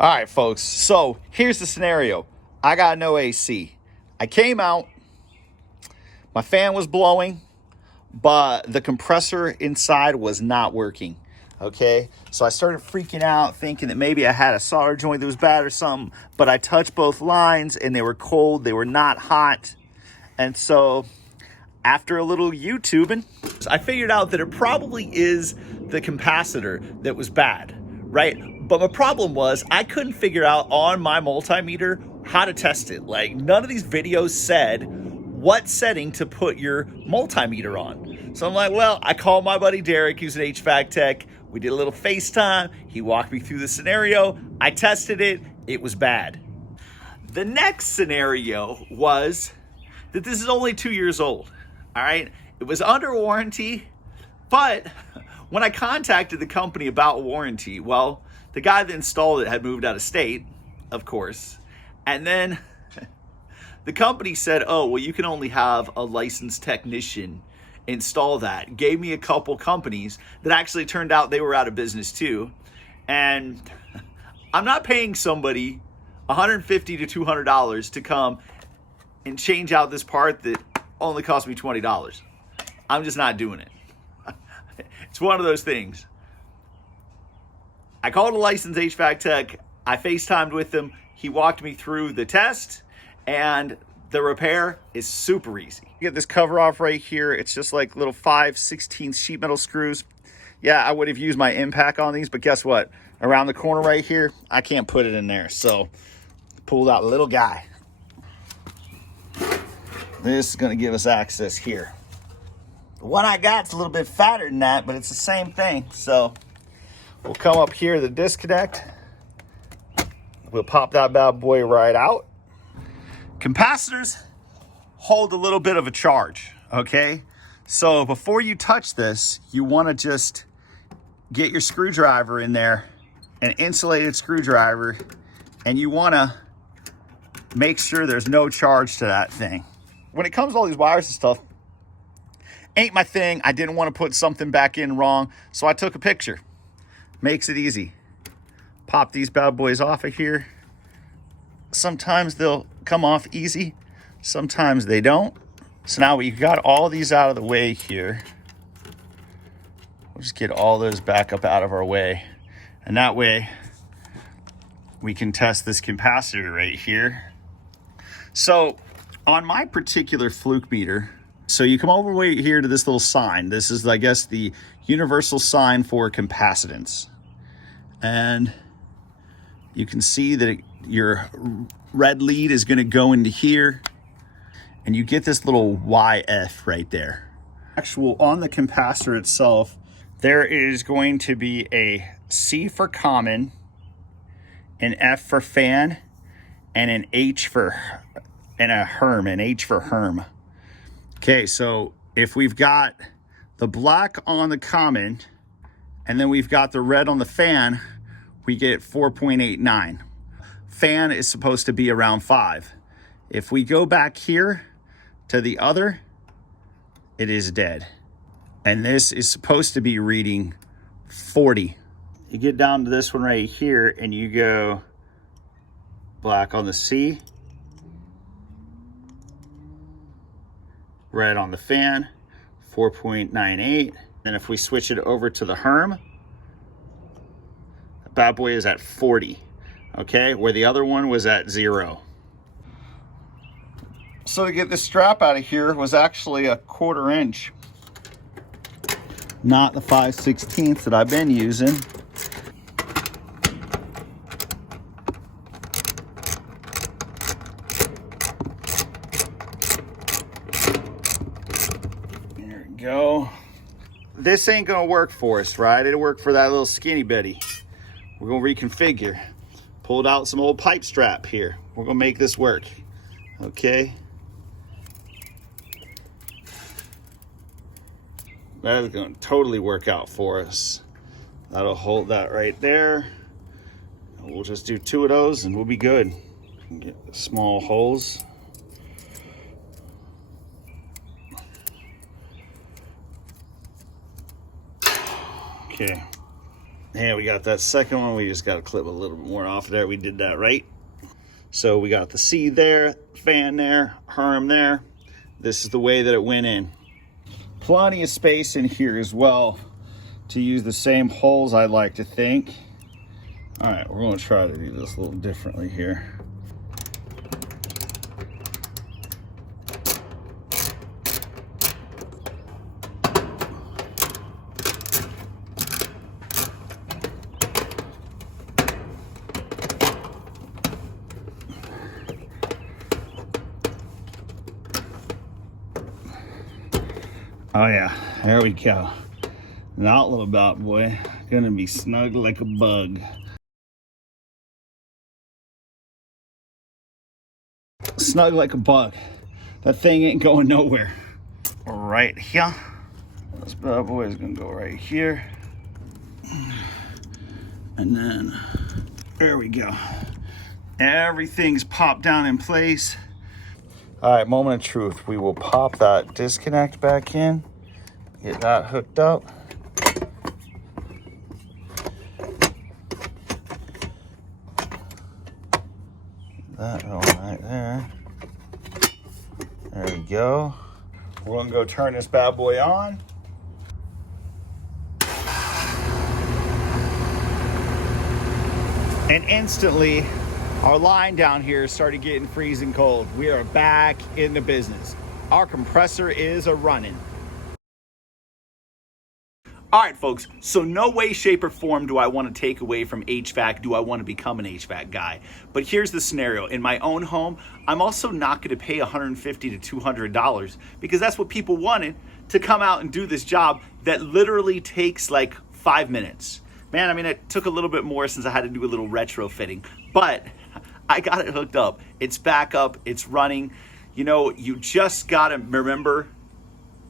All right, folks. So here's the scenario. I got no AC. I came out. My fan was blowing, but the compressor inside was not working. Okay, so I started freaking out, thinking that maybe I had a solder joint that was bad or something. But I touched both lines, and they were cold. They were not hot. And so after a little YouTubing, I figured out that it probably is the capacitor that was bad, right? But my problem was I couldn't figure out on my multimeter how to test it. Like, none of these videos said what setting to put your multimeter on. So I'm like, well, I called my buddy Derek, who's an HVAC tech. We did a little FaceTime. He walked me through the scenario. I tested it. It was bad. The next scenario was that this is only 2 years old. All right. It was under warranty, but when I contacted the company about warranty, well, the guy that installed it had moved out of state, of course. And then the company said, oh, well, you can only have a licensed technician install that. Gave me a couple companies that actually turned out they were out of business too. And I'm not paying somebody $150 to $200 to come and change out this part that only cost me $20. I'm just not doing it. It's one of those things. I called a licensed HVAC tech. I FaceTimed with him. He walked me through the test, and the repair is super easy. You get this cover off right here. It's just like little 5/16 sheet metal screws. Yeah, I would have used my impact on these, but guess what? Around the corner right here, I can't put it in there. So pulled out a little guy. This is going to give us access here. The one I got's a little bit fatter than that, but it's the same thing. So we'll come up here to the disconnect. We'll pop that bad boy right out. Capacitors hold a little bit of a charge, okay? So before you touch this, you want to just get your screwdriver in there, an insulated screwdriver, and you want to make sure there's no charge to that thing. When it comes to all these wires and stuff, ain't my thing. I didn't want to put something back in wrong, so I took a picture. Makes it easy. Pop these bad boys off of here. Sometimes they'll come off easy, sometimes they don't. So now we've got all these out of the way here. We'll just get all those back up out of our way. And that way we can test this capacitor right here. So on my particular fluke meter, so you come over right here to this little sign. This is, I guess, the universal sign for capacitance. And you can see that your red lead is going to go into here. And you get this little YF right there. Actual on the capacitor itself, there is going to be a C for common, an F for fan, and an H for, and a Herm, an H for Herm. Okay, so if we've got the black on the common, and then we've got the red on the fan, we get 4.89. Fan is supposed to be around 5. If we go back here to the other, it is dead. And this is supposed to be reading 40. You get down to this one right here and you go black on the C, red on the fan, 4.98. And if we switch it over to the Herm, the bad boy is at 40. Okay, where the other one was at 0. So to get this strap out of here was actually a 1/4 inch, not the 5/16 that I've been using. There we go. This ain't gonna work for us, right? It'll work for that little skinny bitty. We're gonna reconfigure. Pulled out some old pipe strap here. We're gonna make this work, okay? That is gonna totally work out for us. That'll hold that right there. We'll just do 2 of those and we'll be good. Get small holes. Okay. And we got that second one. We just got to clip a little bit more off there. We did that right. So we got the C there, fan there, Herm there. This is the way that it went in. Plenty of space in here as well to use the same holes, I like to think. All right, we're going to try to do this a little differently here. Oh yeah, there we go. That little bad boy, gonna be snug like a bug. Snug like a bug. That thing ain't going nowhere. Right here. This bad boy is gonna go right here. And then, there we go. Everything's popped down in place. All right, moment of truth. We will pop that disconnect back in, get that hooked up. That going right there. There we go. We're gonna go turn this bad boy on. And instantly, our line down here started getting freezing cold. We are back in the business. Our compressor is a-running. All right, folks, so no way, shape, or form do I want to take away from HVAC, do I want to become an HVAC guy. But here's the scenario. In my own home, I'm also not going to pay $150 to $200 because that's what people wanted to come out and do this job that literally takes like 5 minutes. Man, I mean, it took a little bit more since I had to do a little retrofitting, but I got it hooked up. It's back up, it's running. You know, you just gotta remember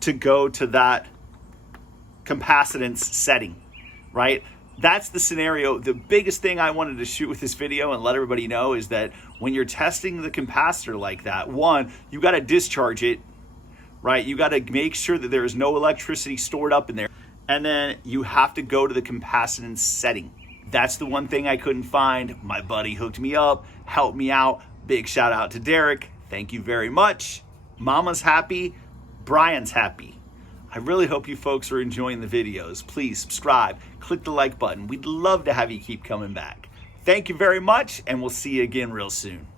to go to that capacitance setting, right? That's the scenario. The biggest thing I wanted to shoot with this video and let everybody know is that when you're testing the capacitor like that, one, you gotta discharge it, right? You gotta make sure that there is no electricity stored up in there. And then you have to go to the capacitance setting. That's the one thing I couldn't find. My buddy hooked me up, helped me out. Big shout out to Derek. Thank you very much. Mama's happy, Brian's happy. I really hope you folks are enjoying the videos. Please subscribe, click the like button. We'd love to have you keep coming back. Thank you very much, and we'll see you again real soon.